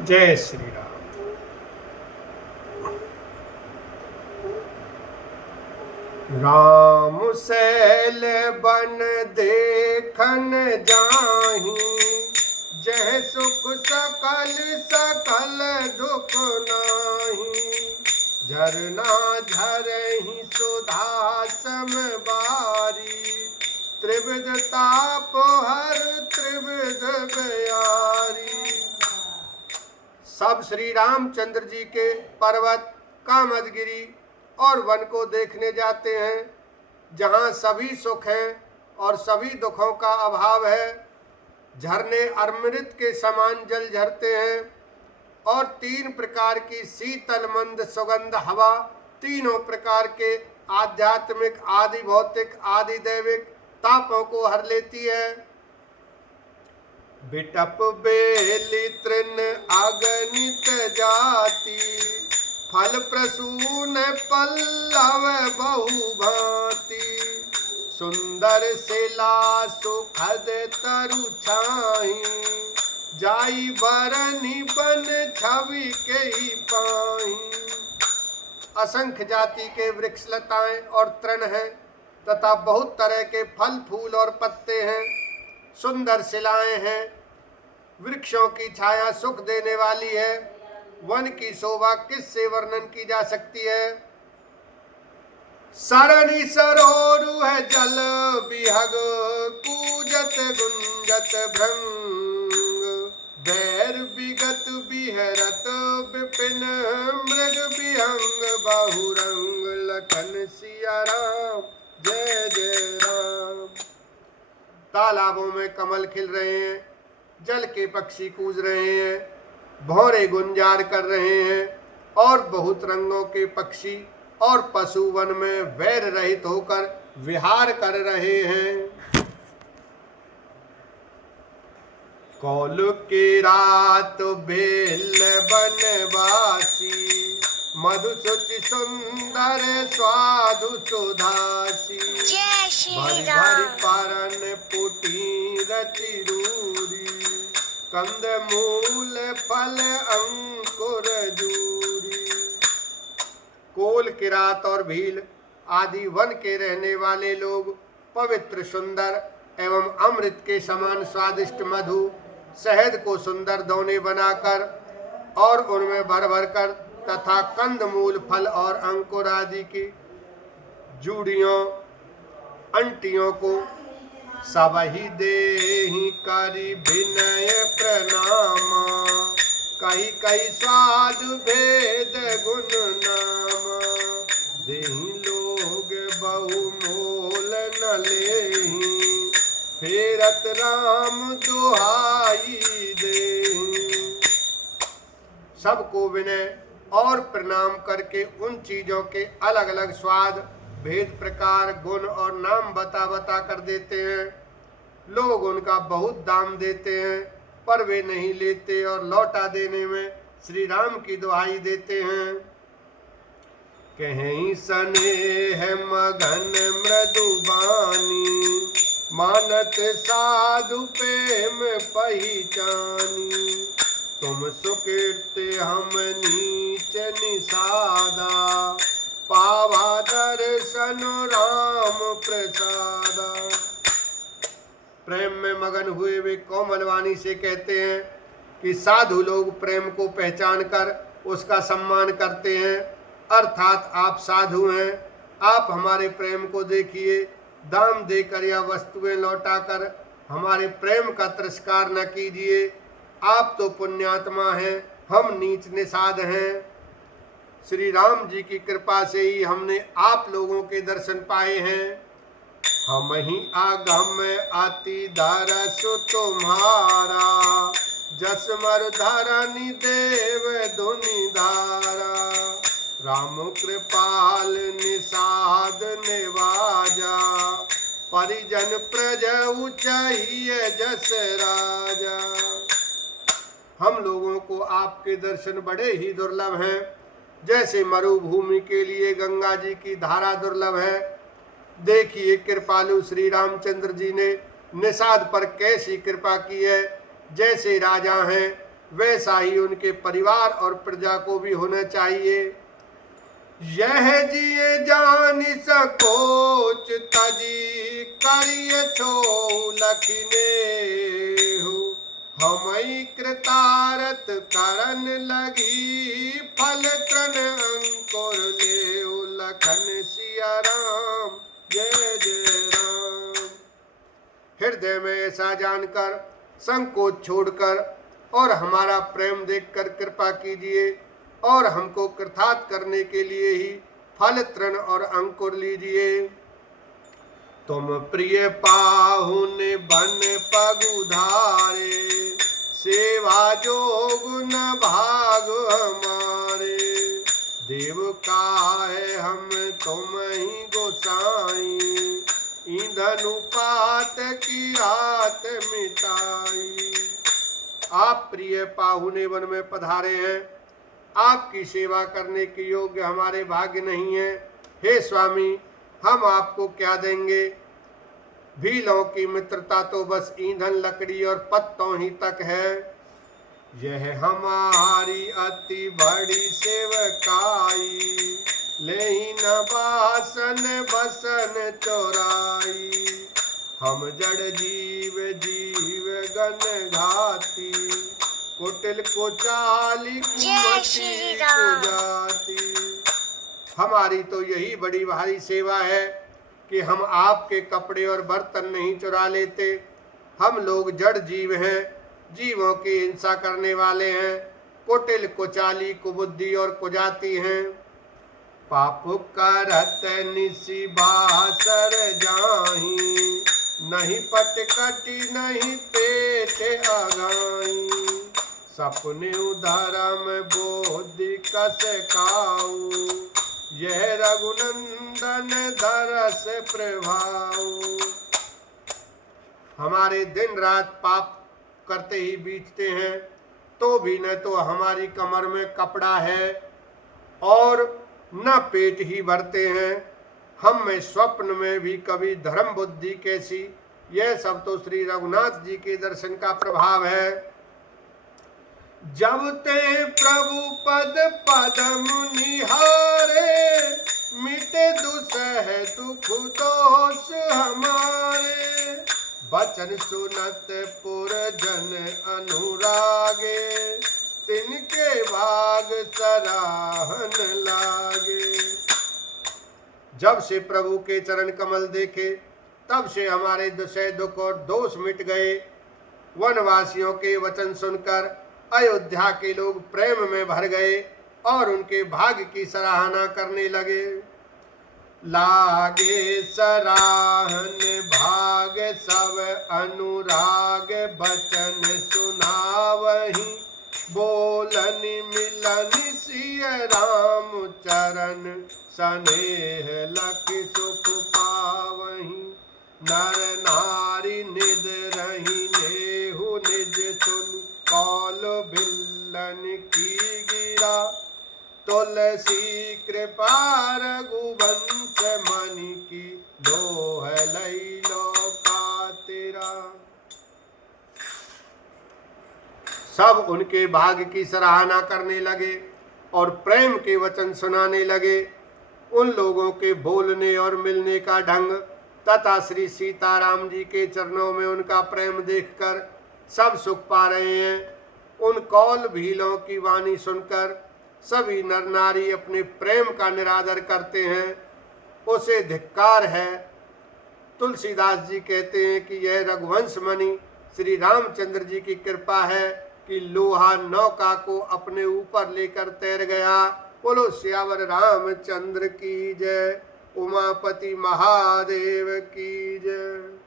जय श्री राम। राम सैल बन देखन जाहि, जह सुख सकल सकल दुख नाही। झरना झरहि सुधा सम बारी, त्रिविध ताप हर त्रिविध बयारी। सब श्री रामचंद्र जी के पर्वत कामदगिरी और वन को देखने जाते हैं, जहाँ सभी सुख हैं और सभी दुखों का अभाव है। झरने अमृत के समान जल झरते हैं और 3 प्रकार की शीतल मंद सुगंध हवा तीनों प्रकार के आध्यात्मिक, आदि भौतिक, आदि दैविक तापों को हर लेती है। बिटप बेली तृण अगणित जाति, फल प्रसून पल्लव बहु भांति। सुंदर शिला सुखद तरु छाही, जाई बरनी बन छवि के ही पाही। असंख्य जाति के वृक्ष लताएं और तृण हैं तथा बहुत तरह के फल फूल और पत्ते हैं। सुंदर शिलाएं हैं, वृक्षों की छाया सुख देने वाली है। वन की शोभा किससे वर्णन की जा सकती है। सरणी सरोरु है जल बिहग, कूजत गुंजत भृंग। बैर विगत बिहरत विपिन, मृग विहंग बहुरंग। लखन सिया राम जय जय राम। तालाबों में कमल खिल रहे हैं, जल के पक्षी कूज रहे हैं, भौरे गुंजार कर रहे हैं और बहुत रंगों के पक्षी और पशु वन में वैर रहित होकर विहार कर रहे हैं। कौल की रात बेल बनवासी, मधु सुचि सुंदर स्वादु सुधासी। भरी भरी पारन पुटी रति रूरी, कंद मूल फल अंकुर जूरी। कोल, किरात और भील आदि वन के रहने वाले लोग पवित्र, सुंदर एवं अमृत के समान स्वादिष्ट मधु, शहद को सुंदर दोने बनाकर और उनमें भर भर कर तथा कंद मूल फल और अंकुर आदि की जूड़ियों अंटियों को सबहि देहि करि विनय प्रणाम। कही कही स्वाद भेद गुण नाम, देहि लोग बहु मोल न लेहि। फेरत राम दुहाई देहि। सबको विनय और प्रणाम करके उन चीजों के अलग अलग स्वाद, भेद, प्रकार, गुण और नाम बता बता कर देते हैं। लोग उनका बहुत दाम देते हैं, पर वे नहीं लेते और लौटा देने में श्री राम की दुहाई देते हैं। कहीं स्नेह मगन मृदुबानी, मानत साधु प्रेम पहिचानी। तुम सुकृत हम नीच निषादा, पावा दर्शन राम प्रसादा। प्रेम में मगन हुए वे कोमल वाणी से कहते हैं कि साधु लोग प्रेम को पहचान कर उसका सम्मान करते हैं, अर्थात आप साधु हैं, आप हमारे प्रेम को देखिए। दाम देकर या वस्तुएं लौटाकर हमारे प्रेम का तिरस्कार न कीजिए। आप तो पुण्यात्मा हैं, हम नीच निषाद हैं। श्री राम जी की कृपा से ही हमने आप लोगों के दर्शन पाए हैं। हम ही आगम अति दरस तुम्हारा, जस मर धरनी देव धुनि धारा। राम कृपाल निषाद निवाजा, परिजन प्रजउ चाहिए जस राजा। हम लोगों को आपके दर्शन बड़े ही दुर्लभ हैं, जैसे मरुभूमि के लिए गंगा जी की धारा दुर्लभ है। देखिए कृपालु श्री रामचंद्र जी ने निषाद पर कैसी कृपा की है। जैसे राजा हैं वैसा ही उनके परिवार और प्रजा को भी होना चाहिए। यह जिए जान सकोच तजी करिय छो लखिने हो, हमई कृतारत करन लगी फल तृण अंकुर ले लखन सिया राम जय जय राम। हृदय में ऐसा जानकर संकोच छोड़कर और हमारा प्रेम देखकर कृपा कीजिए और हमको कृतार्थ करने के लिए ही फल तृण और अंकुर लीजिए। तुम प्रिय पाहुन बन पगुधारे, सेवा जोग न भाग हमारे, देव का है हम तुम ही गोसाई, ईंधन उपात की रात मिटाई। आप प्रिय पाहुने वन में पधारे हैं, आपकी सेवा करने के योग्य हमारे भाग्य नहीं है। हे स्वामी, हम आपको क्या देंगे? भीलों की मित्रता तो बस ईंधन लकड़ी और पत्तों ही तक है। यह हमारी अति बड़ी सेवकाई, ले न बासन बसन चोराई, हम जड़ जीव जीव गण घाती, कुटिल कुचाली कुमति कुजाती। हमारी तो यही बड़ी भारी सेवा है कि हम आपके कपड़े और बर्तन नहीं चुरा लेते। हम लोग जड़ जीव हैं, जीवों की हिंसा करने वाले हैं, कुटिल कुचाली कुबुद्धि और कुजाती हैं। पाप करत निसी बासर जाही, नहीं पटकटी नहीं पेट अगाई, सपने धर्म बोधि कस खाऊ, यह रघुनंदन धरस प्रभाऊ। हमारे दिन रात पाप करते ही बीतते हैं, तो भी न तो हमारी कमर में कपड़ा है और न पेट ही भरते हैं। हम में स्वप्न में भी कभी धर्म बुद्धि कैसी? यह सब तो श्री रघुनाथ जी के दर्शन का प्रभाव है। जब ते प्रभु पद पदम निहारे, मिटे दुसह दुख दोष हमारे, बचन सुनत पुर जन अनुरागे, तिनके भाग सराहन लागे। जब से प्रभु के चरण कमल देखे, तब से हमारे दुसह दुख और दोष मिट गए। वनवासियों के वचन सुनकर अयोध्या के लोग प्रेम में भर गए और उनके भाग्य की सराहना करने लगे। लागे सराहन भाग सब अनुराग, बचन सुनावही बोलन मिलन सिय राम चरण, स्नेह लख सुख पावही, नर नारी निद रही नेहु निज सुन, कौल भिल्लन की गिरा, तुलसी कृपा रघुवंश मणि की, दोह लई लोका तेरा। सब उनके भाग्य की सराहना करने लगे और प्रेम के वचन सुनाने लगे। उन लोगों के बोलने और मिलने का ढंग तथा श्री सीताराम जी के चरणों में उनका प्रेम देखकर सब सुख पा रहे हैं। उन कौल भीलों की वाणी सुनकर सभी नर नारी अपने प्रेम का निरादर करते हैं, उसे धिक्कार है। तुलसीदास जी कहते हैं कि यह रघुवंश मणि श्री रामचंद्र जी की कृपा है कि लोहा नौका को अपने ऊपर लेकर तैर गया। बोलो श्यावर रामचंद्र की जय, उमापति महादेव की जय।